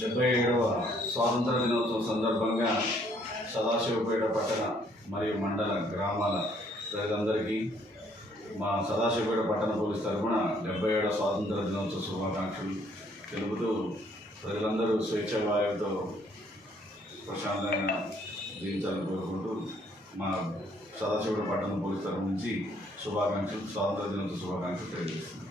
77వ స్వాతంత్ర దినోత్సవం సందర్భంగా సదాశివపేట పట్టణ మరియు మండల గ్రామాల ప్రజలందరికీ మా సదాశివపేట పట్టణ పోలీస్ తరఫున 77వ స్వాతంత్ర దినోత్సవ శుభాకాంక్షలు తెలుపుతూ ప్రజలందరూ స్వేచ్ఛా వాయువుతో ప్రశాంతంగా జీవించాలని కోరుకుంటూ మా సదాశివపేట పట్టణ పోలీస్ తరఫు నుంచి స్వాతంత్ర దినోత్సవ శుభాకాంక్షలు తెలియజేస్తున్నాను.